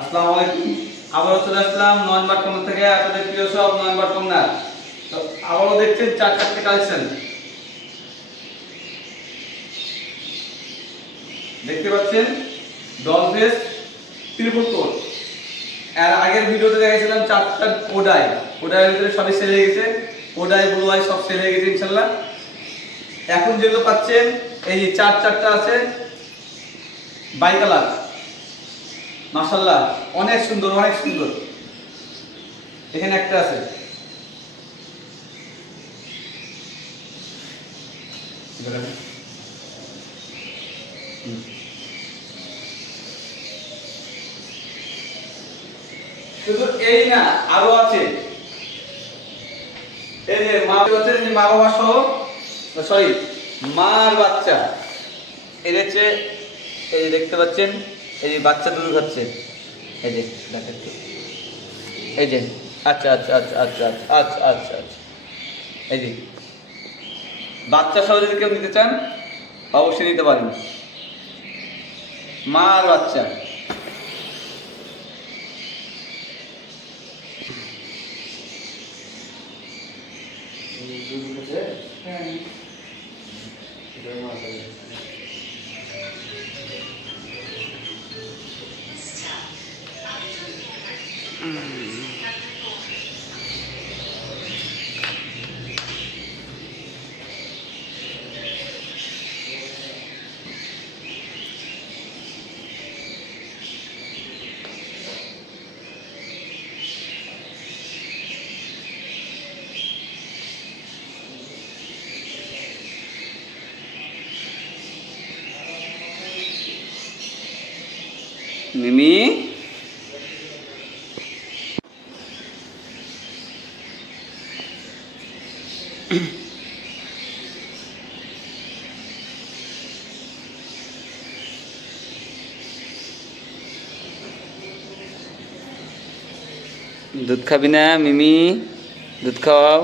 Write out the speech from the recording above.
আসসালামু আলাইকুম। আবারও চলে আসলাম নয়নবার কর্নার থেকে, আপনাদের প্রিয় সব নয়নবার কর্নার। তো আবারও দেখছেন চারটে কালেকশন দেখতে পাচ্ছেন। Doll face triple coat. আর আগের ভিডিওতে দেখাইছিলাম চারটা কোডাই। কোডাইয়ের ভিতরে সবই সেল হয়ে গেছে। কোডাই ব্লু আই সব সেল হয়ে গেছে ইনশাআল্লাহ। এখন যেগুলো পাচ্ছেন এই যে চারটা আছে বাই কালার। মাশাআল্লাহ অনেক সুন্দর, অনেক সুন্দর। এখানে একটা আছে, শুধু এই না আরো আছে। এই যে মা হচ্ছে যে মা বাবা সহ, সরি মা আর বাচ্চা। এই হচ্ছে, এই যে দেখতে পাচ্ছেন, এই যে বাচ্চা দুধ খাচ্ছে। এই যে দেখেন, এই যে আচ্ছা আচ্ছা আচ্ছা আচ্ছা আচ্ছা আচ্ছা আচ্ছা। এই যে বাচ্চা সহ যদি কেউ নিতে চান অবশ্যই নিতে পারেন, মা আর বাচ্চা। মিমি দুধ খাবি না? মিমি দুধ খাওয়াও।